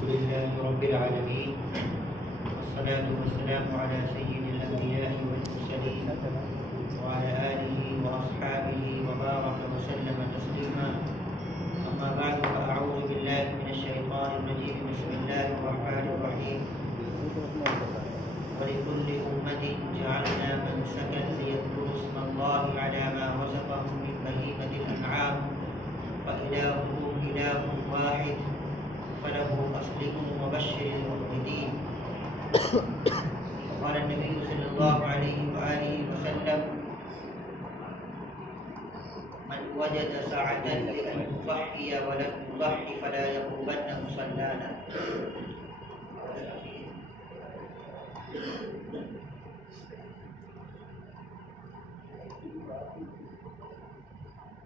لله رب العالمين، والصلاة والسلام على سيد الأنبياء والمرسلين وعلى آله وأصحابه وبارك وسلم تسليما. أما بعد، فأعوذ بالله من الشيطان الرجيم. بسم الله الرحمن الرحيم. ولكل أمة جعلنا منسكا ليذكروا اسم الله على ما رزقهم من بهيمة الأنعام فإلهكم إله واحد فله أسلموا وبشر المؤمنين. قال النبي صلى الله عليه وآله وسلم: من وجد سعة لأن يضحي ولم يضحي فلا يقربن مصلانا.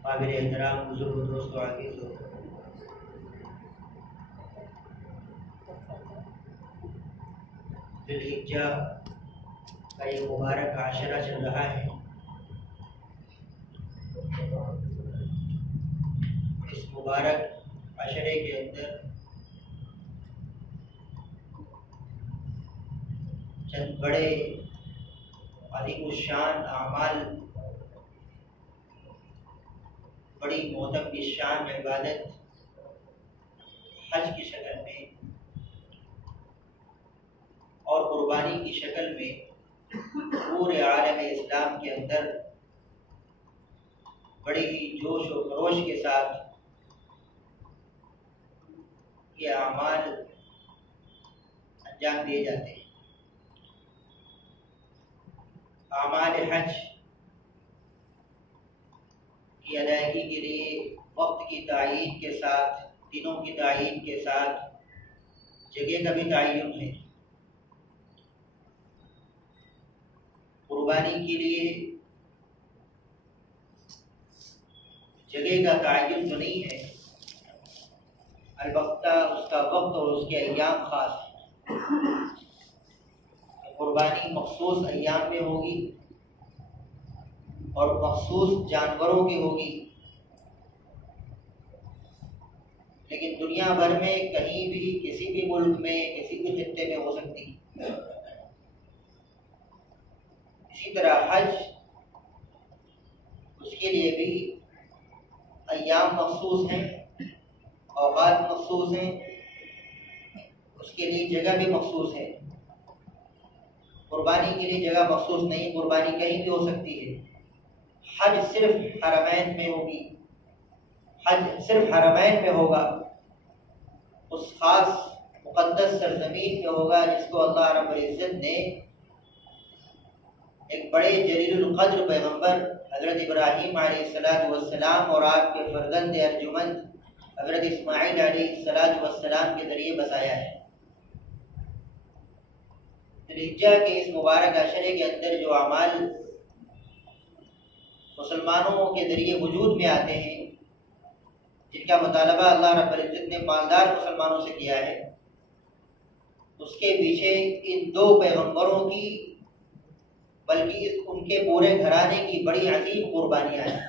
قابل احترام بزرگ دوستو عزیزو، ذی الحجہ کا یہ مبارک عاشرہ چل رہا ہے. اس مبارک عشرے کے اندر چند بڑے عظیم الشان اعمال، بڑی معتبر شان عبادت حج کی شکل میں اور قربانی کی شکل میں پورے عالم اسلام کے اندر بڑی ہی جوش و خروش کے ساتھ یہ اعمال انجام دیے جاتے ہیں. اعمال حج کی ادائیگی کے لیے وقت کی تعیین کے ساتھ، دنوں کی تعیین کے ساتھ جگہ کا بھی تعین ہے. قربانی کے لیے جگہ کا تعین تو نہیں ہے، البتہ اس کا وقت اور اس کے ایام خاص ہیں. قربانی مخصوص ایام میں ہوگی اور مخصوص جانوروں کی ہوگی، لیکن دنیا بھر میں کہیں بھی کسی بھی ملک میں کسی بھی خطے میں ہو سکتی. اسی طرح حج، اس کے لیے بھی ایام مخصوص ہیں، اوقات مخصوص ہیں، اس کے لیے جگہ بھی مخصوص ہے. قربانی کے لیے جگہ مخصوص نہیں، قربانی کہیں بھی ہو سکتی ہے. حج صرف حرمین میں ہوگی، حج صرف حرمین میں ہوگا، اس خاص مقدس سرزمین میں ہوگا جس کو اللہ رب العزت نے ایک بڑے جلیل القدر پیغمبر حضرت ابراہیم علیہ السلام اور آپ کے فرزند ارجمند حضرت اسماعیل علیہ السلام کے ذریعے بسایا ہے. ذی الحجہ کے اس مبارک عشرے کے اندر جو اعمال مسلمانوں کے ذریعے وجود میں آتے ہیں، جن کا مطالبہ اللہ رب العزت نے مالدار مسلمانوں سے کیا ہے، اس کے پیچھے ان دو پیغمبروں کی بلکہ ان کے پورے گھرانے کی بڑی عظیم قربانیاں ہیں.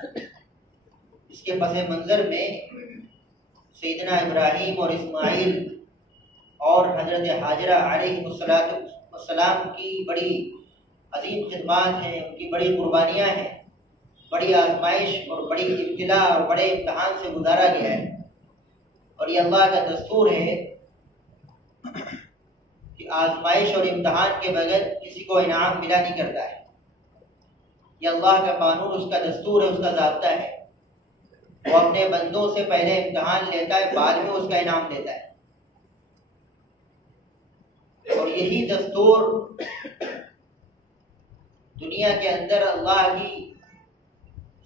اس کے پس منظر میں سیدنا ابراہیم اور اسماعیل اور حضرت حاجرہ علیہ السلام کی بڑی عظیم خدمات ہیں، ان کی بڑی قربانیاں ہیں. بڑی آزمائش اور بڑی ابتلا اور بڑے امتحان سے گزارا گیا ہے، اور یہ اللہ کا دستور ہے کہ آزمائش اور امتحان کے بغیر کسی کو انعام ملا نہیں کرتا ہے. یہ اللہ کا قانون، اس کا دستور ہے، اس کا ضابطہ ہے. وہ اپنے بندوں سے پہلے امتحان لیتا ہے، بعد میں اس کا انعام دیتا ہے. اور یہی دستور دنیا کے اندر اللہ کی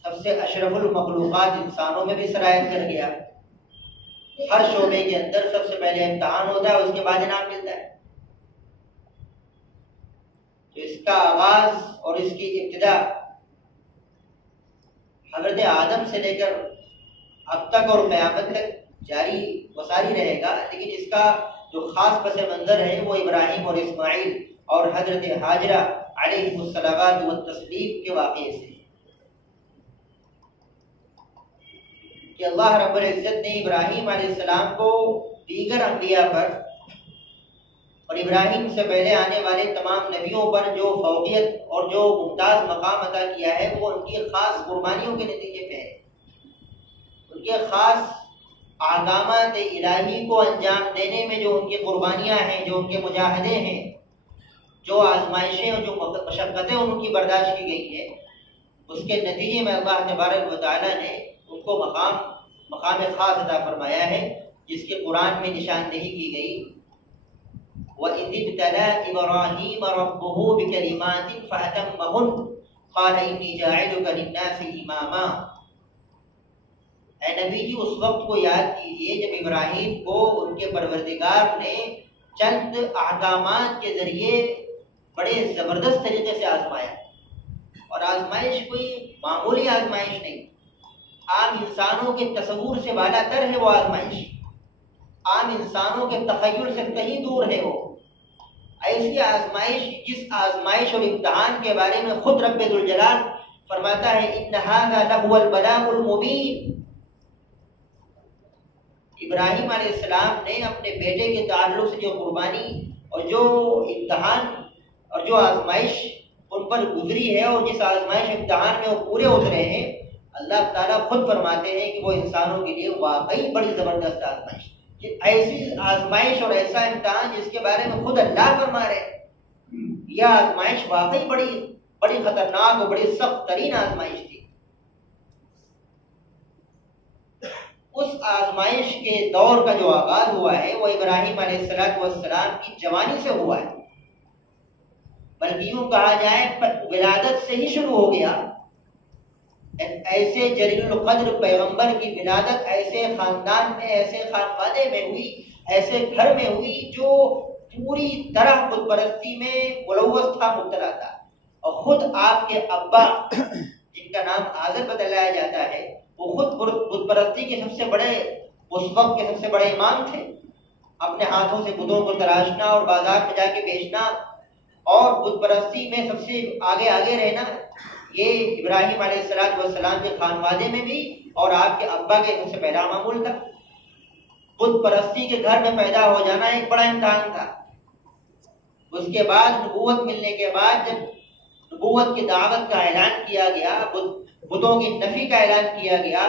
سب سے اشرف المخلوقات انسانوں میں بھی سرایت کر گیا. ہر شعبے کے اندر سب سے پہلے امتحان ہوتا ہے، اس کے بعد انعام ملتا ہے. تو اس کا آغاز اور اس کی ابتدا حضرت آدم سے لے کر اب تک اور قیامت تک جاری و ساری رہے گا، لیکن اس کا جو خاص پس منظر ہے وہ ابراہیم اور اسماعیل اور حضرت حاجرہ علیہ الصلوات والتسلیم کے واقعے سے. کہ اللہ رب العزت نے ابراہیم علیہ السلام کو دیگر انبیاء پر اور ابراہیم سے پہلے آنے والے تمام نبیوں پر جو فوقیت اور جو ممتاز مقام عطا کیا ہے وہ ان کی خاص قربانیوں کے نتیجے پہ ہے، ان کے خاص احکامات الہی کو انجام دینے میں جو ان کی قربانیاں ہیں، جو ان کے مجاہدے ہیں، جو آزمائشیں اور جو مشقتیں ان کی برداشت کی گئی ہے، اس کے نتیجے میں اللہ تبارک و تعالیٰ نے ان کو مقام خاص عطا فرمایا ہے، جس کی قرآن میں نشاندہی کی گئی۔ وَإِذِ ابْتَلَىٰ إِبْرَاهِيمَ رَبُّهُ بِكَلِمَاتٍ فَأَتَمَّهُنَّ قَالَ إِنِّي جَاعِلُكَ لِلنَّاسِ إِمَامًا۔ اے نبی جی اس وقت کو یاد کیجئے جب ابراہیم کو ان کے پروردگار نے چند احکامات کے ذریعے بڑے زبردست طریقے سے آزمایا، اور آزمائش کوئی معمولی آزمائش نہیں، عام انسانوں کے تصور سے بالا تر ہے وہ آزمائش، عام انسانوں کے تخیل سے کہیں دور ہے وہ ایسی آزمائش، جس آزمائش اور امتحان کے بارے میں خود رب ذوالجلال فرماتا ہے إِنَّ هَذَا لَهُوَ الْبَلَاءُ الْمُبِينُ۔ ابراہیم علیہ السلام نے اپنے بیٹے کے تعلق سے جو قربانی اور جو امتحان اور جو آزمائش ان پر گزری ہے، اور جس آزمائش امتحان میں وہ پورے اترے ہیں، اللہ تعالیٰ خود فرماتے ہیں کہ وہ انسانوں کے لیے واقعی بڑی زبردست آزمائش، ایسی آزمائش اور ایسا امتحان جس کے بارے میں خود اللہ فرما رہے ہیں، یہ آزمائش واقعی بڑی خطرناک اور بڑی سخت ترین آزمائش تھی۔ اس آزمائش کے دور کا جو آغاز ہوا ہے وہ ابراہیم علیہ السلام کی جوانی سے ہوا ہے، بلکہ یوں کہا جائے ولادت سے ہی شروع ہو گیا۔ ایسے جلیل القدر پیغمبر کی ولادت ایسے خاندان میں، ایسے خانوادے میں ہوئی، ایسے گھر میں ہوئی جو پوری طرح بت پرستی میں ملوث تھا، مبتلا تھا، اور خود آپ کے ابا جن کا نام آزر بتلایا جاتا ہے وہ خود بت پرستی کے سب سے بڑے، اس وقت کے سب سے بڑے امام تھے۔ اپنے ہاتھوں سے بتوں کو تراشنا اور بازار میں جا کے بیچنا اور بت پرستی میں سب سے آگے رہنا، یہ ابراہیم علیہ السلام کے خانوادے میں بھی اور آپ کے ابا کے سب سے پہلا معمول تھا۔ بت پرستی کے گھر میں پیدا ہو جانا ایک بڑا امتحان تھا۔ اس کے بعد نبوت ملنے کے بعد جب نبوت کی دعوت کا اعلان کیا گیا، بتوں کی نفی کا اعلان کیا گیا،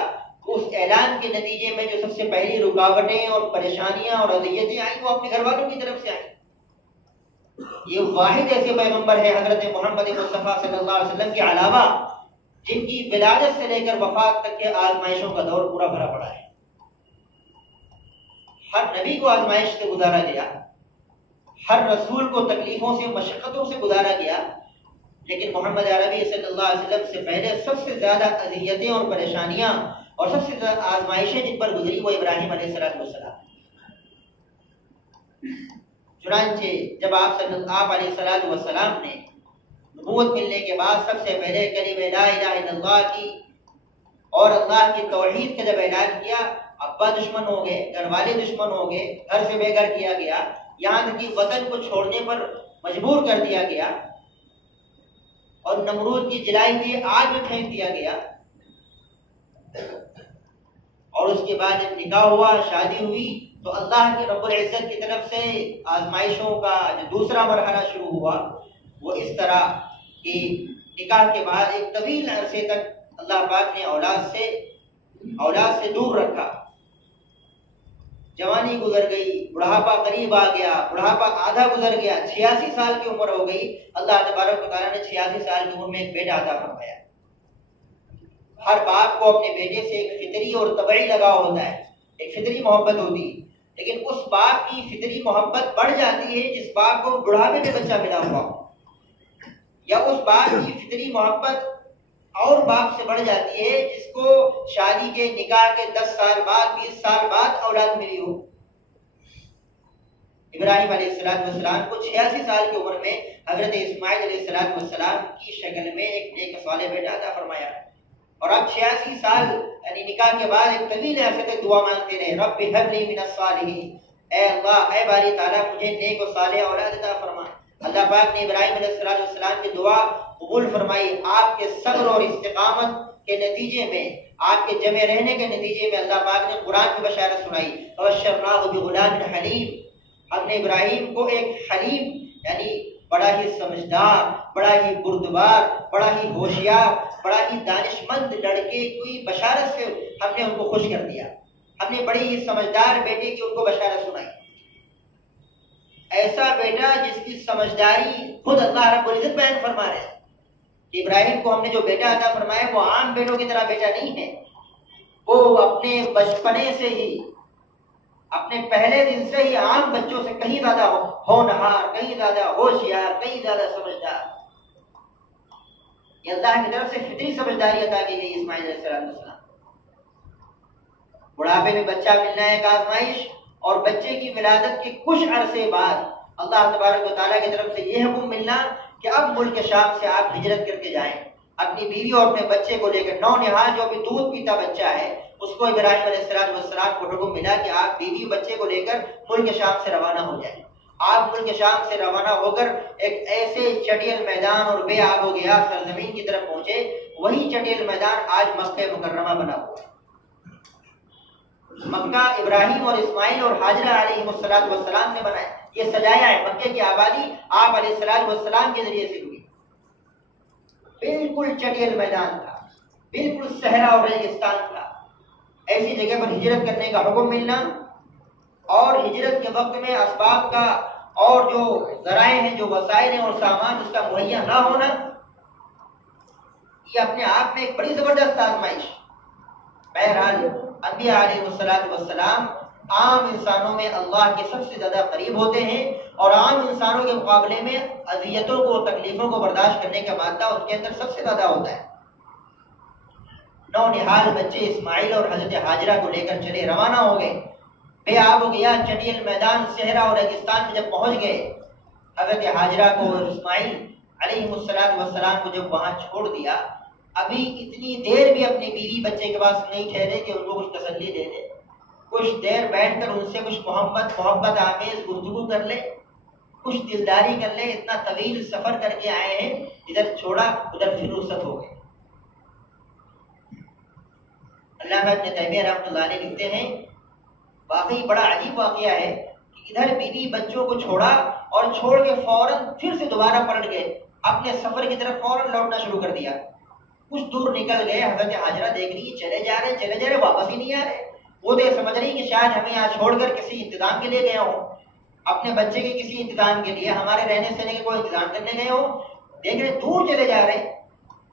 اس اعلان کے نتیجے میں جو سب سے پہلی رکاوٹیں اور پریشانیاں اور اذیتیں آئیں وہ اپنے گھر والوں کی طرف سے آئیں۔ یہ واحد ایسے پیغمبر ہے حضرت محمد مصطفیٰ صلی اللہ علیہ وسلم کے علاوہ جن کی ولادت سے لے کر وفات تک کے آزمائشوں کا دور پورا بھرا پڑا ہے۔ ہر نبی کو آزمائش سے گزارا گیا، ہر رسول کو تکلیفوں سے، مشقتوں سے گزارا گیا، لیکن محمد عربی صلی اللہ علیہ وسلم سے پہلے سب سے زیادہ اذیتیں اور پریشانیاں اور سب سے زیادہ آزمائشیں جن پر گزری وہ ابراہیم علیہ السلام۔ چنانچہ جب آپ علیہ السلام نے نبوت ملنے کے بعد سب سے پہلے کلمہ لا الہ الا اللہ کی اور اللہ کی توحید کا جب اعلان کیا، ابا دشمن ہو گئے، گھر والے دشمن ہو گئے، گھر سے بے گھر کیا گیا، یہاں تک کہ وطن کو چھوڑنے پر مجبور کر دیا گیا اور نمرود کی جلائی ہوئی آگ میں پھینک دیا گیا، اور اس کے بعد جب نکاح ہوا، شادی ہوئی، تو اللہ کی رب العزت کی طرف سے آزمائشوں کا جو دوسرا مرحلہ شروع ہوا وہ اس طرح کہ نکاح کے بعد ایک طویل عرصے تک اللہ پاک نے اولاد سے دور رکھا۔ جوانی گزر گئی، بڑھاپا قریب آ گیا، بڑھاپا آدھا گزر گیا، 86 سال کی عمر ہو گئی، اللہ تبارک و تعالیٰ نے 86 سال کی عمر میں ایک بیٹا عطا فرمایا۔ ہر باپ کو اپنے بیٹے سے ایک فطری اور طبعی لگاؤ ہوتا ہے، ایک فطری محبت ہوتی ہے، لیکن اس باپ کی فطری محبت بڑھ جاتی ہے جس باپ کو بڑھاپے میں بچہ ملا ہوا ہو، یا اس باپ کی فطری محبت اور باپ سے بڑھ جاتی ہے جس کو شادی کے، نکاح کے 10 سال بعد، 20 سال بعد اولاد ملی ہو۔ ابراہیم علیہ السلام کو 86 سال کی عمر میں حضرت اسماعیل علیہ السلام کی شکل میں ایک نیک صالح بیٹا عطا فرمایا، اور اب 86 سال یعنی نکاح کے بعد ایک طویل عرصے تک دعا مانگتے رہے، رب هب لي من الصالحین، اے اللہ، اے باری تعالیٰ مجھے نیک و صالح اولاد عطا فرما۔ اللہ پاک نے ابراہیم علیہ السلام کی دعا قبول فرمائی۔ آپ کے صبر اور استقامت کے نتیجے میں، آپ کے جمع رہنے کے نتیجے میں اللہ پاک نے قرآن کی بشارت سنائی، وبشرناہ بغلام حلیم، ہم نے ابراہیم کو ایک حلیم یعنی بڑا ہی سمجھدار، بڑا ہی بردبار، بڑا ہی ہوشیار، بڑا ہی دانشمند لڑکے کی بشارت سے ہم نے ان کو خوش کر دیا. ہم نے بڑی ہی سمجھدار بیٹے کی ان کو بشارت سنائی. ایسا بیٹا جس کی سمجھداری خود اللہ رب العزت بیان فرما رہے ہیں کہ ابراہیم کو ہم نے جو بیٹا عطا فرمایا وہ عام بیٹوں کی طرح بیٹا نہیں ہے. وہ اپنے بچپنے سے ہی، اپنے پہلے دن سے ہی عام بچوں سے کہیں زیادہ ہونہار، کہیں زیادہ ہوشیار، کہیں زیادہ سمجھدار. یہ اللہ کی طرف سے فطری سمجھداری عطا کی گئی اسماعیل علیہ السلام. بڑھاپے میں بچہ ملنا ایک آزمائش، اور بچے کی ولادت کے کچھ عرصے بعد اللہ تبارک و تعالیٰ کی طرف سے یہ حکم ملنا کہ اب ملک شام سے آپ ہجرت کر کے جائیں. اپنی بیوی اور اپنے بچے کو لے کر، نونہال جو ابھی دودھ پیتا بچہ ہے اس کو ابراہیم علیہ السلام کو حکم ملا کہ آپ بیوی بچے کو لے کر ملک شام سے روانہ ہو جائیں. آپ ملک شام سے روانہ ہو کر ایک ایسے چٹیل میدان اور بے آب و گیا سرزمین کی طرف پہنچے. وہی چٹیل میدان آج مکہ مکرمہ بنا ہوا ہے. مکہ ابراہیم اور اسماعیل اور حاجرہ علیہ السلام نے بنایا، یہ سجایا ہے. مکے کی آبادی آپ علیہ السلام کے ذریعے سے ہوئی. بالکل چٹیل میدان تھا، بالکل صحرا اور ریگستان تھا. ایسی جگہ پر ہجرت کرنے کا حکم ملنا اور ہجرت کے وقت میں اسباب کا اور جو ذرائع ہیں، جو وسائل ہیں اور سامان اس کا مہیا نہ ہونا، یہ اپنے آپ میں ایک بڑی زبردست آزمائش. بہرحال انبیاء علیہ السلام عام انسانوں میں اللہ کے سب سے زیادہ قریب ہوتے ہیں، اور عام انسانوں کے مقابلے میں اذیتوں کو، تکلیفوں کو برداشت کرنے کا مادہ ان کے اندر سب سے زیادہ ہوتا ہے. نونہال بچے اسماعیل اور حضرت حاجرہ کو لے کر چلے، روانہ ہو گئے. بے آب و گیا چٹیل میدان صحرا اور ریگستان میں جب پہنچ گئے، حضرت حاجرہ کو اور اسماعیل علیہ السلام کو جب وہاں چھوڑ دیا، ابھی اتنی دیر بھی اپنی بیوی بچے کے پاس نہیں ٹھہرے کہ ان کو کچھ تسلی دے دے، کچھ دیر بیٹھ کر ان سے کچھ محبت آمیز گفتگو کر لے، کچھ دلداری کر لے. اتنا طویل سفر کر کے آئے ہیں، ادھر چھوڑا ادھر پھر رخصت ہو گئے. علامہ ابن تیمیہ رحمۃ اللہ علیہ لکھتے ہیں واقعی بڑا عجیب واقعہ ہے کہ ادھر بیوی بچوں کو چھوڑا اور چھوڑ کے فوراً پھر سے دوبارہ پلٹ گئے، اپنے سفر کی طرف فوراً لوٹنا شروع کر دیا. کچھ دور نکل گئے، حضرت حاجرہ دیکھ رہی چلے جا رہے واپس ہی نہیں آ رہے. وہ تو سمجھ رہی کہ شاید ہمیں یہاں چھوڑ کر کسی انتظام کے لیے گیا ہوں، اپنے بچے کے کسی انتظام کے لیے، ہمارے رہنے سہنے کے کوئی انتظام کرنے گئے ہوں. دیکھ رہے دور چلے جا رہے،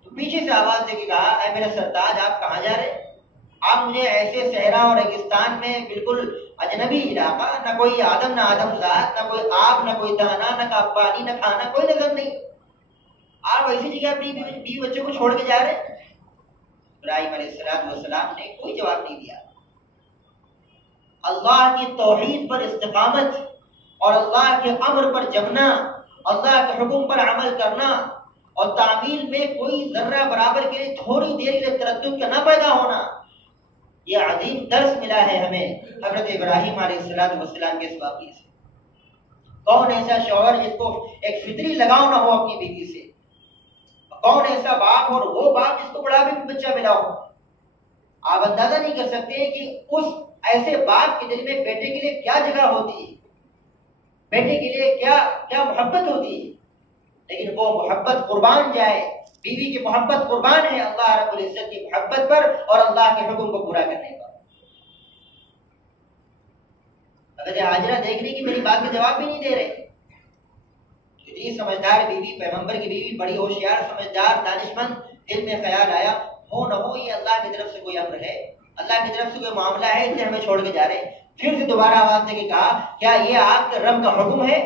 تو پیچھے سے آواز دے کے کہا اے میرے سرتاج آپ کہاں جا رہے؟ آپ مجھے ایسے صحرا اور ریگستان میں بالکل اجنبی علاقہ، نہ کوئی آدم نہ آدم ذات، نہ کوئی آب نہ کوئی دانا، نہ پانی نہ کھانا، کوئی نظر نہیں، آپ ایسی جگہ اپنی بیوی بچوں کو چھوڑ کے جا رہے؟ ابراہیم علیہ السلام نے کوئی جواب نہیں دیا. اللہ کی توحید پر استقامت اور اللہ کے امر پر جمنا، اللہ کے حکم پر عمل کرنا اور تعمیل میں کوئی ذرہ برابر کے لیے تھوڑی دیر کے لیے تردد کا نہ پیدا ہونا، یہ عظیم درس ملا ہے ہمیں حضرت ابراہیم علیہ السلام کے اس واقعے سے. کون ایسا شوہر جس کو ایک فطری لگاؤ نہ ہو اپنی بیوی سے؟ کون ایسا باپ اور وہ باپ جس کو بڑا بھی بچہ ملا ہو؟ آپ اندازہ نہیں کر سکتے کہ اس ایسے باپ کے دل میں بیٹے کے لیے کیا جگہ ہوتی ہے، بیٹے کے لیے کیا محبت ہوتی ہے. لیکن وہ محبت قربان جائے، بیوی کی محبت قربان ہے اللہ رب العزت کی محبت پر اور اللہ کے حکم کو پورا کرنے پر. اگر حاجرہ دیکھ رہی کہ میری بات کا جواب بھی نہیں دے رہے، اتنی سمجھدار بیوی، پیغمبر کی بیوی، بڑی ہوشیار، سمجھدار، دانشمند، دل میں خیال آیا ہو نہ ہو یہ اللہ کی طرف سے کوئی امر ہے، اللہ کی طرف سے کوئی معاملہ ہے، اس لیے ہمیں چھوڑ کے جا رہے ہیں. پھر سے دوبارہ آواز دے کے کہا کیا یہ آپ کے رب کا حکم ہے؟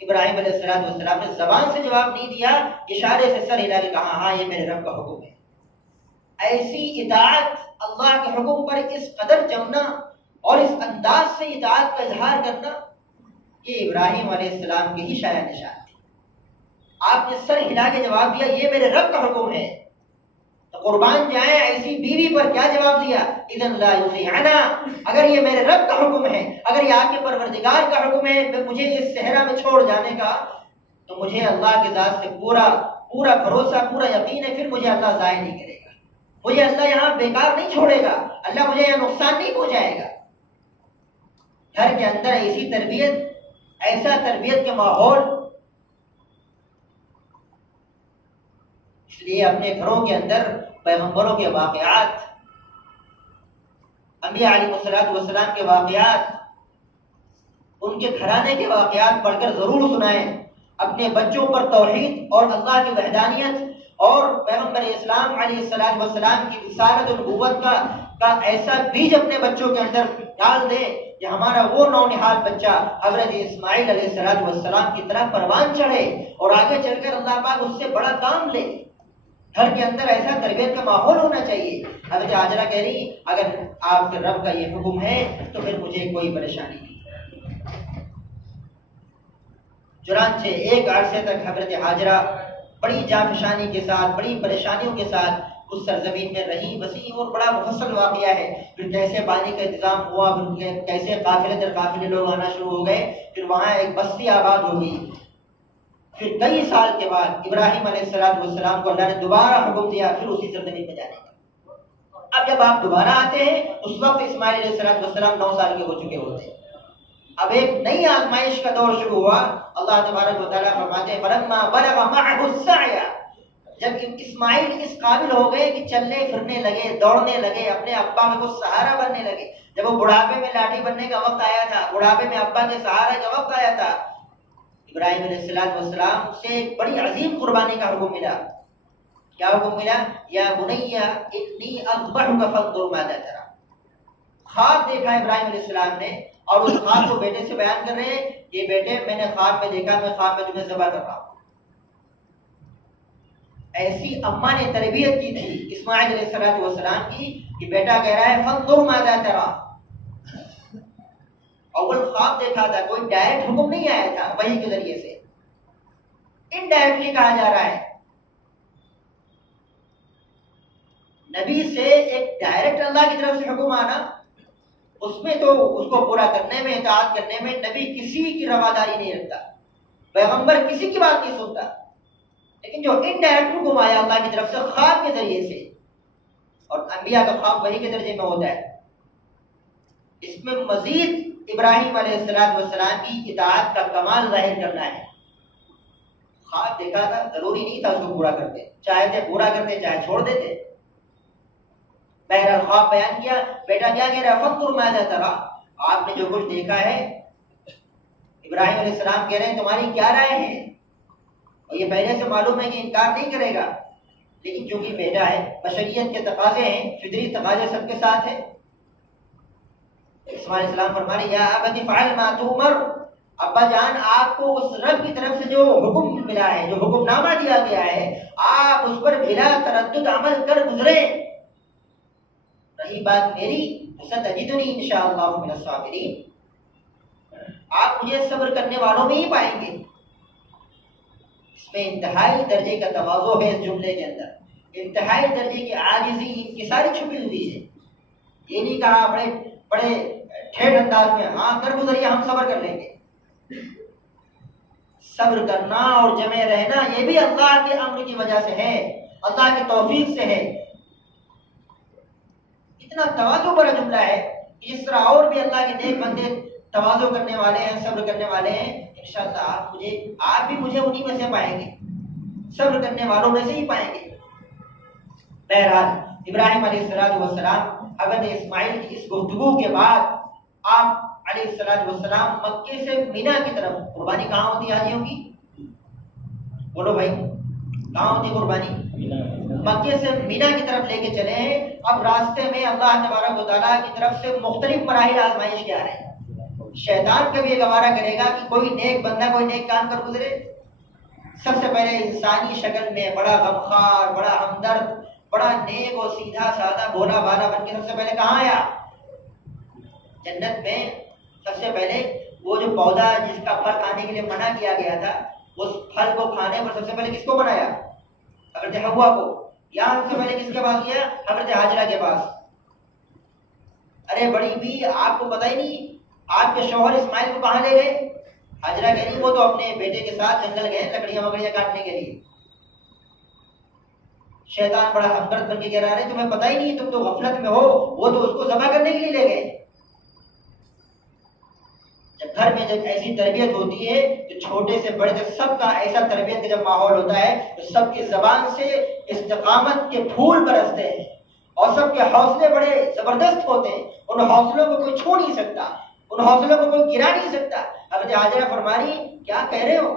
ابراہیم علیہ السلام نے زبان سے جواب نہیں دیا، اشارے سے سر ہلا کے کہا ہاں یہ میرے رب کا حکم ہے. ایسی اطاعت، اللہ کے حکم پر اس قدر جمنا اور اس انداز سے اطاعت کا اظہار کرنا، یہ ابراہیم علیہ السلام کی ہی شایان نشان تھی. آپ نے سر ہلا کے جواب دیا یہ میرے رب کا حکم ہے. تو قربان جائیں ایسی بیوی پر کیا جواب دیا؟ اذن لا یطیعنا، اگر یہ میرے رب کا حکم ہے، اگر یہ آپ کے پروردگار کا حکم ہے مجھے اس صحرا میں چھوڑ جانے کا، تو مجھے اللہ کی ذات سے پورا بھروسہ، پورا یقین ہے، پھر مجھے اللہ ضائع نہیں کرے گا، مجھے اللہ یہاں بیکار نہیں چھوڑے گا، اللہ مجھے یہاں نقصان نہیں پہنچائے گا. گھر کے اندر ایسی تربیت، ایسا تربیت کے ماحول، اس لیے اپنے گھروں کے اندر پیغمبروں کے واقعات، انبیاء علیہ السلام کے واقعات، ان کے گھرانے کے واقعات پڑھ کر ضرور سنائیں. اپنے بچوں پر توحید اور اللہ کی وحدانیت اور پیغمبر اسلام علیہ السلام کی رسالت اور نبوت کا ایسا بیج اپنے بچوں کے اندر ڈال دیں کہ ہمارا وہ نونہال بچہ حضرت اسماعیل علیہ السلام کی طرح پروان چڑھے اور آگے چل کر اللہ پاک اس سے بڑا کام لے. گھر کے اندر ایسا تربیت کا ماحول ہونا چاہیے. حضرت ہاجرہ کہہ رہی اگر آپ کے رب کا یہ حکم ہے تو پھر مجھے کوئی پریشانی نہیں. چنانچہ ایک عرصے تک حضرت ہاجرہ بڑی جانفشانی کے ساتھ، بڑی پریشانیوں کے ساتھ اس سرزمین میں رہی. وسیع اور بڑا مفصل واقعہ ہے. پھر کیسے پانی کا انتظام ہوا، پھر کیسے قافلے در قافلے لوگ آنا شروع ہو گئے، پھر وہاں ایک بستی آباد ہو گئی. پھر کئی سال کے بعد ابراہیم علیہ السلام کو اللہ نے دوبارہ حکم دیا پھر اسی سرزمین میں جانے کا. اب جب آپ دوبارہ آتے ہیں اس وقت اسماعیل علیہ السلام 9 سال کے ہو چکے ہوتے ہیں. اب ایک نئی آزمائش کا دور شروع ہوا. اللہ تبارک و تعالیٰ فرماتے ہیں فلما بلغ معه السعي، جب اسماعیل اس قابل ہو گئے کہ چلنے پھرنے لگے، دوڑنے لگے، اپنے ابا کو سہارا بننے لگے. جب وہ بڑھاپے میں لاٹھی بننے کا وقت آیا تھا، بڑھاپے میں ابا کے سہارے کا وقت آیا تھا، ابراہیم علیہ السلام سے ایک بڑی عظیم قربانی کا حکم ملا. کیا حکم ملا؟ یا بنی انی اذبحک فانظر ماذا تری. خواب دیکھا ابراہیم علیہ السلام نے اور اس خواب کو بیٹے سے بیان کر رہے ہیں کہ بیٹے میں نے خواب میں دیکھا، میں خواب میں تمہیں ذبح کر رہا ہوں. ایسی اماں نے تربیت کی تھی اسماعیل علیہ السلام کی کہ بیٹا کہہ رہا ہے فانظر ماذا تری. اول خواب دیکھا تھا، کوئی ڈائریکٹ حکم نہیں آیا تھا وحی کے ذریعے سے، انڈائریکٹلی کہا جا رہا ہے. نبی سے ایک ڈائریکٹ اللہ کی طرف سے حکم آنا، اس میں تو اس کو پورا کرنے میں، اطاعت کرنے میں نبی کسی کی رواداری نہیں رکھتا، پیغمبر کسی کی بات نہیں سنتا. لیکن جو انڈائریکٹ حکم آیا اللہ کی طرف سے خواب کے ذریعے سے، اور انبیاء کا خواب وحی کے درجے میں ہوتا ہے، اس میں مزید ابراہیم علیہ السلام کی اطاعت کا کمال ظاہر کرنا ہے. خواب دیکھا تھا، ضروری نہیں تھا اس کو پورا کرتے، چاہتے پورا کرتے چاہے چھوڑ دیتے. بہرحال خواب بیان کیا، بیٹا کیا کہہ رہا ہے فانظر ماذا تری. آپ نے جو کچھ دیکھا ہے، ابراہیم علیہ السلام کہہ رہے ہیں تمہاری کیا رائے ہے. اور یہ پہلے سے معلوم ہے کہ انکار نہیں کرے گا، لیکن چونکہ بیٹا ہے، بشریت کے تقاضے ہیں، فطری تقاضے سب کے ساتھ ہیں. اسماعیل علیہ السلام فرما رہے یا ابت افعل ما تؤمر. ابا جان آپ کو اس رب کی طرف سے جو حکم ملا ہے، جو حکم نامہ دیا گیا ہے، آپ اس پر بلا تردد عمل کر گزرے. رہی بات میری، ستجدنی انشاءاللہ من الصابرین، آپ مجھے صبر کرنے والوں میں ہی پائیں گے. اس میں انتہائی درجے کا تواضع ہے اس جملے کے اندر، انتہائی درجے کی عاجزی کی ساری چھپی ہوئی ہے. یہ نہیں کہا بڑے ٹھیٹ انداز میں ہاں کر گزریے ہم صبر کر لیں گے. صبر کرنا اور جمع رہنا یہ بھی اللہ کے امر کی وجہ سے ہے، اللہ کی توفیق سے ہے. اتنا تواضع بڑا جملہ ہے کہ جس طرح اور بھی اللہ کے نیک بندے تواضع کرنے والے ہیں، صبر کرنے والے ہیں، انشاءاللہ آپ بھی مجھے انہی میں سے پائیں گے، صبر کرنے والوں میں سے ہی پائیں گے. بہرحال ابراہیم علیہ السلام حضرت اسماعیل کی اس گفتگو کے بعد آپ علیہ السلام مکے سے مینا کی طرف، قربانی کہاں ہوتی ہے حاجیوں کی؟ بولو بھائی کہاں ہوتی قربانی؟ مکے سے مینا کی طرف لے کے چلے ہیں. اب راستے میں اللہ تبارک و تعالیٰ کی طرف سے مختلف مراحل آزمائش کے آ رہے ہیں. شیطان کبھی یہ گوارا کرے گا کہ کوئی نیک بندہ کوئی نیک کام کر گزرے. سب سے پہلے انسانی شکل میں بڑا غمخوار، بڑا ہمدرد، بڑا نیک اور سیدھا سادہ بھولا بھالا بن کے سب سے پہلے کہاں آیا؟ جنت میں. سب سے پہلے وہ جو پودا جس کا پھل کھانے کے لیے منع کیا گیا تھا، اس پھل کو کھانے پر سب سے پہلے کس کو بنایا؟ حضرت حوا کو. یہاں سب سے پہلے کس کے پاس گیا؟ حضرت ہاجرہ کے پاس. ارے بڑی بھی آپ کو پتہ ہی نہیں آپ کے شوہر اسماعیل کو کہاں لے گئے؟ ہاجرہ کہہ رہی وہ تو اپنے بیٹے کے ساتھ جنگل گئے لکڑیاں مکڑیاں کاٹنے کے لیے. شیطان بڑا ہمدرد بن کے کہہ رہا ہے تمہیں پتہ ہی نہیں، تم تو غفلت میں ہو، وہ تو اس کو ذبح کرنے کے لیے لے گئے. گھر میں جب ایسی تربیت ہوتی ہے تو چھوٹے سے بڑے تک سب کا ایسا تربیت کا جب ماحول ہوتا ہے تو سب کی زبان سے استقامت کے پھول برستے ہیں اور سب کے حوصلے بڑے زبردست ہوتے ہیں. ان حوصلوں کو کوئی چھو نہیں سکتا, ان حوصلوں کو کوئی گرا نہیں سکتا. حضرت ہاجرہ فرما رہی کیا کہہ رہے ہو,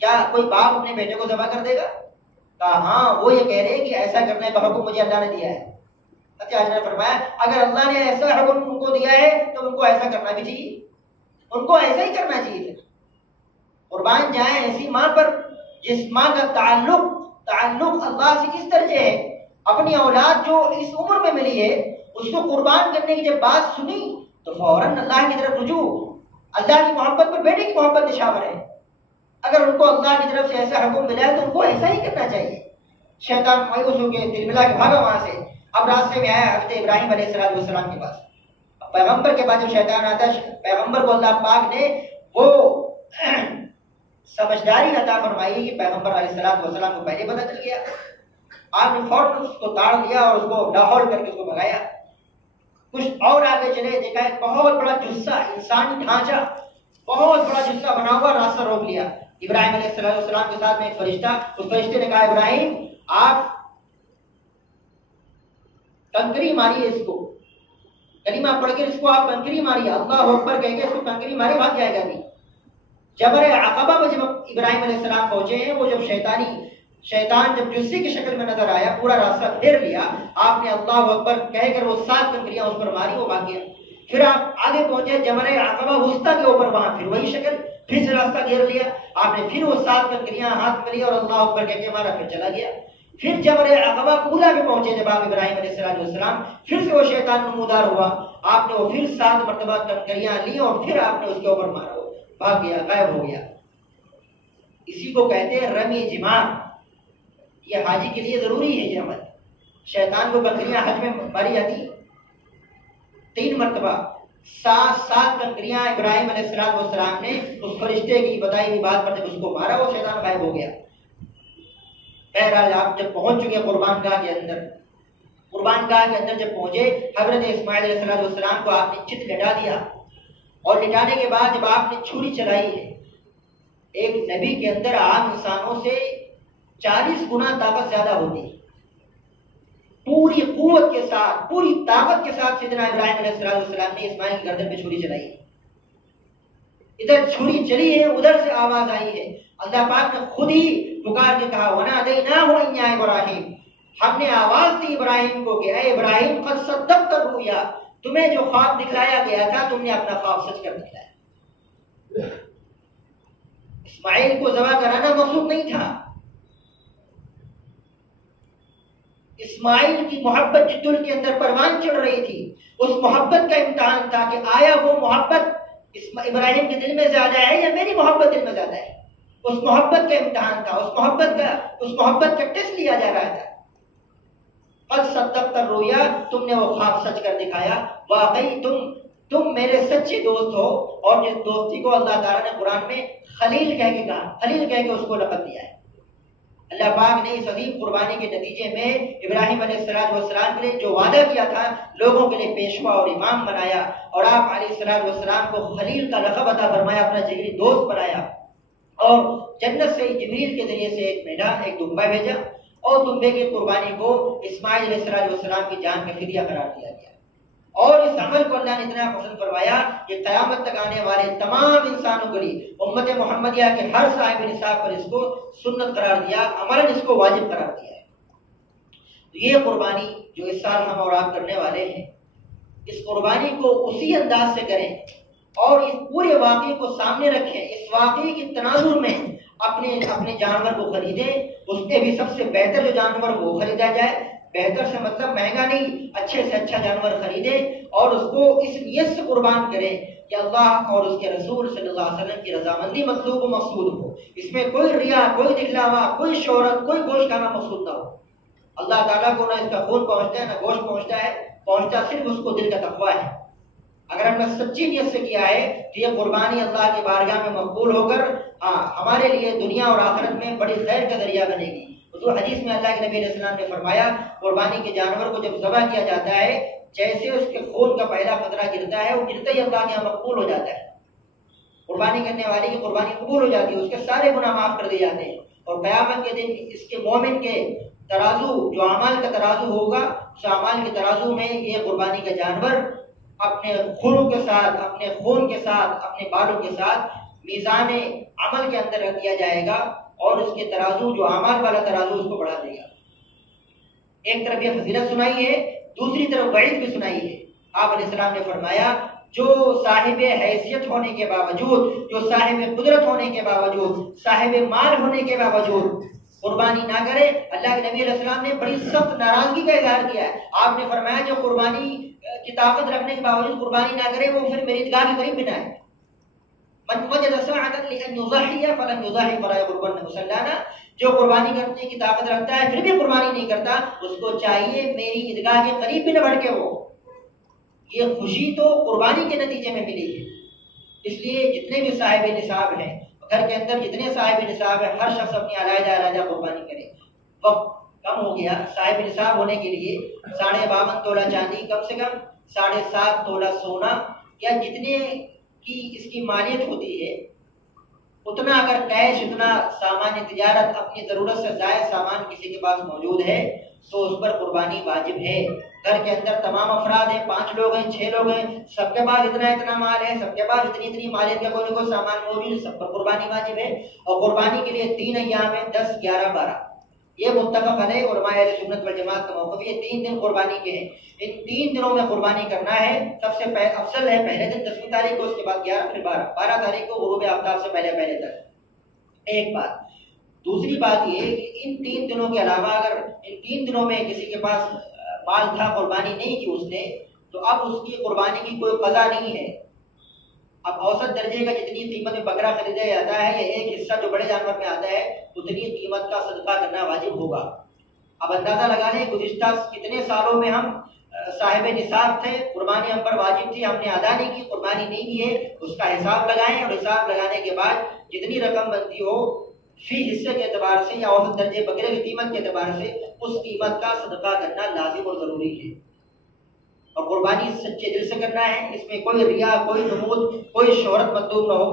کیا کوئی باپ اپنے بیٹے کو ذبح کر دے گا؟ کہا ہاں, وہ یہ کہہ رہے ہیں کہ ایسا کرنے کا حکم مجھے اللہ نے دیا ہے. حضرت ہاجرہ نے فرمایا اگر اللہ نے ایسا حکم ان کو دیا ہے تو ان کو ایسا کرنا بھی چاہیے, ان کو ایسا ہی کرنا چاہیے. قربان جائیں ایسی ماں پر جس ماں کا تعلق اللہ سے کس درجے ہے, اپنی اولاد جو اس عمر میں ملی ہے اس کو قربان کرنے کی جب بات سنی تو فوراً اللہ کی طرف رجوع. اللہ کی محبت پر بیٹے کی محبت نشاور ہے. اگر ان کو اللہ کی طرف سے ایسا حکم ملا ہے تو ان کو ایسا ہی کرنا چاہیے. شیطان مایوس ہو کے دل ملا کے بھاگا وہاں سے. اب راستے میں آیا حضرت ابراہیم علیہ السلام کے پاس. پیغمبر کے بعد جب شیطان آتا ہے, پیغمبر کو اللہ پاک نے وہ سمجھداری عطا فرمائی کہ پیغمبر علیہ السلام کو پہلے پتہ چل گیا. آپ نے فوراً اس کو تاڑ لیا اور اس کو لاہور کر کے اس کو بھگایا. کچھ اور آگے چلے, دیکھا ایک بہت بڑا جثہ, انسانی ڈھانچہ, بہت بڑا جثہ بنا ہوا, راستہ روک لیا. ابراہیم علیہ السلام کے ساتھ میں ایک فرشتہ, اس فرشتے نے کہا ابراہیم آپ کنکری ماری اس کو, کلمہ پڑھ کے اس کو آپ کنکری ماری, اللہ اکبر کہہ کے اس کو کنکری ماری, بھاگ جائے گا نہیں. جبر عقبہ میں جب ابراہیم علیہ السلام پہنچے ہیں, وہ جب شیطان جب جثے کی شکل میں نظر آیا, پورا راستہ پھیر لیا, آپ نے اللہ اکبر کہہ کر وہ 7 کنکریاں اس پر ماری, وہ بھاگ گیا. پھر آپ آگے پہنچے جمر عقبہ وسطیٰ کے اوپر, وہاں پھر وہی شکل, پھر سے راستہ گھیر لیا, آپ نے پھر وہ 7 کنکریاں ہاتھ میں لی اور اللہ اکبر کہہ کے مارا, پھر چلا گیا. پھر جمر عقبہ اولا پہ پہنچے جب آپ ابراہیم علیہ السلام, پھر سے وہ شیطان نمودار ہوا, آپ نے وہ پھر 7 مرتبہ کنکریاں لی اور پھر آپ نے اس کے اوپر مارا, وہ بھاگ گیا, غائب ہو گیا. اسی کو کہتے ہیں رمی جمار. یہ حاجی کے لیے ضروری ہے یہ عمل. شیطان کو کنکریاں حج میں ماری جاتی 3 مرتبہ, 7 کنکریاں ابراہیم علیہ السلام نے اس فرشتے کی بتائی ہوئی بات پر جب اس کو مارا, وہ شیطان غائب ہو گیا. بہرحال آپ جب پہنچ چکے قربان گاہ کے اندر, قربان گاہ کے اندر جب پہنچے, حضرت اسماعیل علیہ السلام کو آپ نے چت لٹا دیا, اور لٹانے کے بعد جب آپ نے چھری چلائی ہے, ایک نبی کے اندر عام انسانوں سے 40 گنا طاقت زیادہ ہوتی ہے. پوری قوت کے ساتھ, پوری طاقت کے ساتھ سیدنا ابراہیم علیہ السلام نے اسماعیل کی گردن پہ چھری چلائی. ادھر چھری چلی ہے, ادھر سے آواز آئی ہے. اللہ پاک نے خود ہی پکار کے کہا وَنَادَيْنَاهُ أَن يَا إِبْرَاهِيمُ, ہم نے آواز دی ابراہیم کو کہ اے ابراہیم قد صدقت الرؤيا, تمہیں جو خواب دکھلایا گیا تھا تم نے اپنا خواب سچ کر دکھلایا. اسماعیل کو ذبح کرانا مقصود نہیں تھا. اسماعیل کی محبت جو دل کے اندر پروان چڑھ رہی تھی, اس محبت کا امتحان تھا کہ آیا وہ محبت ابراہیم کے دل میں زیادہ ہے یا میری محبت دل میں زیادہ ہے. اس محبت کا امتحان تھا, اس محبت کا ٹیسٹ لیا جا رہا تھا. قد صدقت الرؤيا, تم نے وہ خواب سچ کر دکھایا. واقعی تم میرے سچے دوست ہو, اور جس دوستی کو اللہ تعالیٰ نے قرآن میں خلیل کہہ کے کہا, خلیل کہہ کے اس کو لقب دیا ہے. اللہ پاک نے اس عظیم قربانی کے نتیجے میں ابراہیم علیہ السلام کے لیے جو وعدہ کیا تھا, لوگوں کے لیے پیشوا اور امام بنایا, اور آپ علیہ السلام کو خلیل کا لقب عطا فرمایا, اپنا جگری دوست بنایا, اور جنت سے جبریل کے ذریعے سے ایک میڈا, ایک دمبا بھیجا, اور دمبے کی قربانی کو اسماعیل علیہ السلام کی جان کا فدیہ قرار دیا گیا. اور اس عمل کو اللہ نے اتنا پسند فرمایا کہ قیامت تک آنے والے تمام انسانوں کے لیے, امت محمدیہ کے ہر صاحب نصاب پر اس کو سنت قرار دیا, عملاً اس کو واجب قرار دیا ہے. تو یہ قربانی جو اس سال ہم اور آپ کرنے والے ہیں, اس قربانی کو اسی انداز سے کریں اور اس پورے واقعے کو سامنے رکھیں. اس واقعے کی تناظر میں اپنے جانور کو خریدیں, اس میں بھی سب سے بہتر جو جانور وہ خریدا جائے. بہتر سے مطلب مہنگا نہیں, اچھے سے اچھا جانور خریدیں اور اس کو اس نیت سے قربان کریں کہ اللہ اور اس کے رسول صلی اللہ علیہ وسلم کی رضامندی مطلوب و مقصود ہو. اس میں کوئی ریا, کوئی دکھلاوا, کوئی شہرت, کوئی گوشت کھانا مقصود نہ ہو. اللہ تعالیٰ کو نہ اس کا خون پہنچتا ہے نہ گوشت پہنچتا ہے, پہنچتا صرف اس کو دل کا تقویٰ ہے. اگر ہم نے سچی نیت سے کیا ہے تو یہ قربانی اللہ کی بارگاہ میں مقبول ہو کر ہمارے لیے دنیا اور آخرت میں بڑی خیر کا ذریعہ بنے گی. تو حدیث میں اللہ کے نبی علیہ السلام نے فرمایا, قربانی کے جانور کو جب ذبح کیا جاتا ہے, جیسے اس کے خون کا پہلا قطرہ گرتا ہے, وہ گرتا ہی اللہ کے یہاں مقبول ہو جاتا ہے. قربانی کرنے والے کی قربانی قبول ہو جاتی ہے، اس کے سارے گناہ معاف کر دیے جاتے ہیں، اور قیامت کے دن اس کے مومن کے ترازو جو اعمال کا ترازو ہوگا، اس اعمال کے ترازو میں یہ قربانی کا جانور اپنے خرو کے ساتھ، اپنے خون کے ساتھ، اپنے بالوں کے ساتھ میزان عمل کے اندر رکھ دیا جائے گا، اور اس کے ترازو جو اعمال والا ترازو اس کو بڑھا دے گا۔ ایک طرف یہ فضیلت سنائی ہے، دوسری طرف وعید بھی سنائی ہے۔ آپ علیہ السلام نے فرمایا جو صاحب حیثیت ہونے کے باوجود، جو صاحب قدرت ہونے کے باوجود، صاحب مال ہونے کے باوجود قربانی نہ کرے، اللہ کے نبی علیہ السلام نے بڑی سخت ناراضگی کا اظہار کیا ہے۔ آپ نے فرمایا جو قربانی کی طاقت رکھنے کے باوجود قربانی نہ کرے وہ پھر میری عیدگاہ کے قریب بھی نہ آئے۔ من وجد ساعة لأن يضحي فلم يضحي فلا يقربن مصلانا، جو قربانی کرنے کی طاقت رکھتا ہے پھر بھی قربانی نہیں کرتا، اس کو چاہیے میری عیدگاہ کے قریب بھی نہ بڑھ کے ہو۔ یہ خوشی تو قربانی کے نتیجے میں ملی ہے۔ اس لیے جتنے بھی صاحب نصاب ہیں، گھر کے اندر جتنے صاحب نصاب ہیں، ہر شخص اپنی علیحدہ قربانی کرے۔ وقت کم ہو گیا، صاحب نصاب ہونے کے لیے 52.5 تولہ چاندی، کم سے کم 7.5 تولہ سونا، یا جتنے کی اس کی مالیت ہوتی ہے اتنا، اگر کیش، اتنا سامان تجارت، اپنی ضرورت سے زائد سامان کسی کے پاس موجود ہے تو اس پر قربانی واجب ہے۔ گھر کے اندر تمام افراد ہیں، 5 لوگ ہیں، 6 لوگ ہیں، سب کے پاس اتنا مال ہے، سب کے پاس اتنی مالیت کا کوئی نہ کوئی سامان موجود ہے، سب پر قربانی واجب ہے۔ اور قربانی کے لیے 3 ایام ہیں، 10، 11، 12، یہ متفق علیہ علماء اہل سنت والجماعت کا موقف، یہ 3 دن قربانی کے ہیں۔ ان 3 دنوں میں قربانی کرنا ہے۔ سب سے افضل ہے پہلے دن 10ویں تاریخ کو، اس کے بعد 11، پھر 12 تاریخ کو غروب آفتاب سے پہلے تک۔ ایک بات۔ دوسری بات یہ کہ ان 3 دنوں کے علاوہ اگر ان 3 دنوں میں کسی کے پاس مال تھا، قربانی نہیں کی اس نے، تو اب اس کی قربانی کی کوئی قضا نہیں ہے۔ اب اوسط درجے کا جتنی قیمت میں بکرا خریدا جاتا ہے یا ایک حصہ جو بڑے جانور میں آتا ہے اتنی قیمت کا صدقہ کرنا واجب ہوگا۔ اب اندازہ لگا لیں گزشتہ کتنے سالوں میں ہم صاحب نصاب تھے، قربانی ہم پر واجب تھی، ہم نے ادا نہیں کی، قربانی نہیں کی ہے، اس کا حساب لگائیں، اور حساب لگانے کے بعد جتنی رقم بنتی ہو فی حصے کے اعتبار سے یا اوسط درجے بکرے کی قیمت کے اعتبار سے اس قیمت کا صدقہ کرنا لازم اور ضروری ہے۔ اور قربانی سچے دل سے کرنا ہے، اس میں کوئی ریا، کوئی نمود، کوئی شہرت مطلوب نہ ہو۔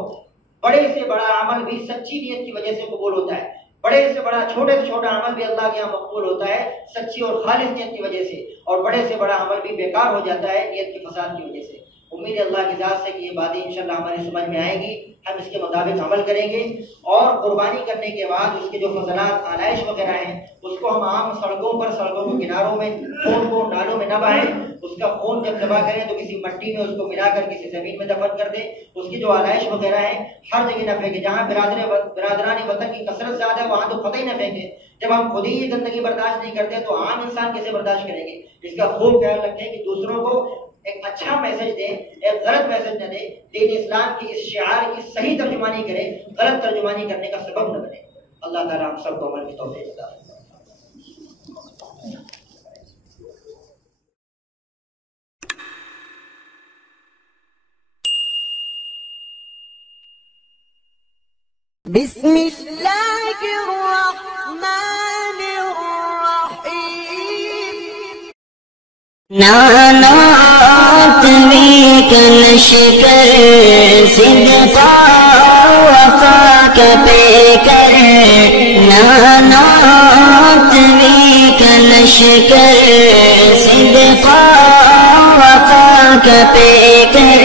بڑے سے بڑا عمل بھی سچی نیت کی وجہ سے قبول ہوتا ہے، بڑے سے بڑا، چھوٹے سے چھوٹا عمل بھی اللہ کے یہاں مقبول ہوتا ہے سچی اور خالص نیت کی وجہ سے، اور بڑے سے بڑا عمل بھی بیکار ہو جاتا ہے نیت کے فساد کی وجہ سے۔ امید ہے اللہ کی ذات سے کہ یہ باتیں انشاءاللہ ہماری سمجھ میں آئیں گی، ہم اس کے مطابق عمل کریں گے، اور قربانی کرنے کے بعد اس کے جو فضلات، آلائش وغیرہ ہیں اس کو ہم عام سڑکوں پر، سڑکوں کے کناروں میں، خون کو نالوں میں نہ بہائیں۔ اس کا خون جب ذبح کریں تو کسی مٹی میں اس کو ملا کر کسی زمین میں دفن کر دیں۔ اس کی جو آلائش وغیرہ ہیں ہر جگہ نہ پھینکیں، جہاں برادران وطن کی کثرت زیادہ ہے وہاں تو قطعی نہ پھینکیں۔ جب ہم خود ہی یہ گندگی برداشت نہیں کرتے تو عام انسان کیسے برداشت کریں گے؟ اس کا خوب خیال رکھیں کہ دوسروں کو ایک اچھا میسج دیں، ایک غلط میسج نہ دیں، دین اسلام کی اس شعار کی صحیح ترجمانی کریں، غلط ترجمانی کرنے کا سبب نہ بنے۔ اللہ تعالیٰ ہم سب کو عمل کی توفیق عطا فرمائے۔ بسم اللہ الرحمن الرحیم۔ نانات ویک لشکر صدقا وفا کا پیکر، نانات ویک لشکر صدقا وفا کا پیکر،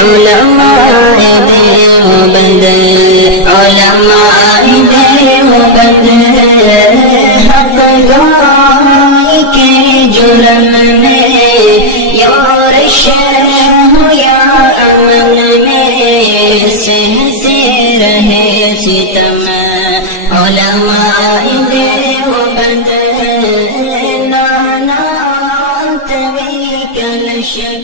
علماء دیوبند، علماء دیوبند حق گواہی کے جرم میں، یورش ہو یا امن میں سہتے رہے ستم، علماء دیوبند نانات ویک لشکر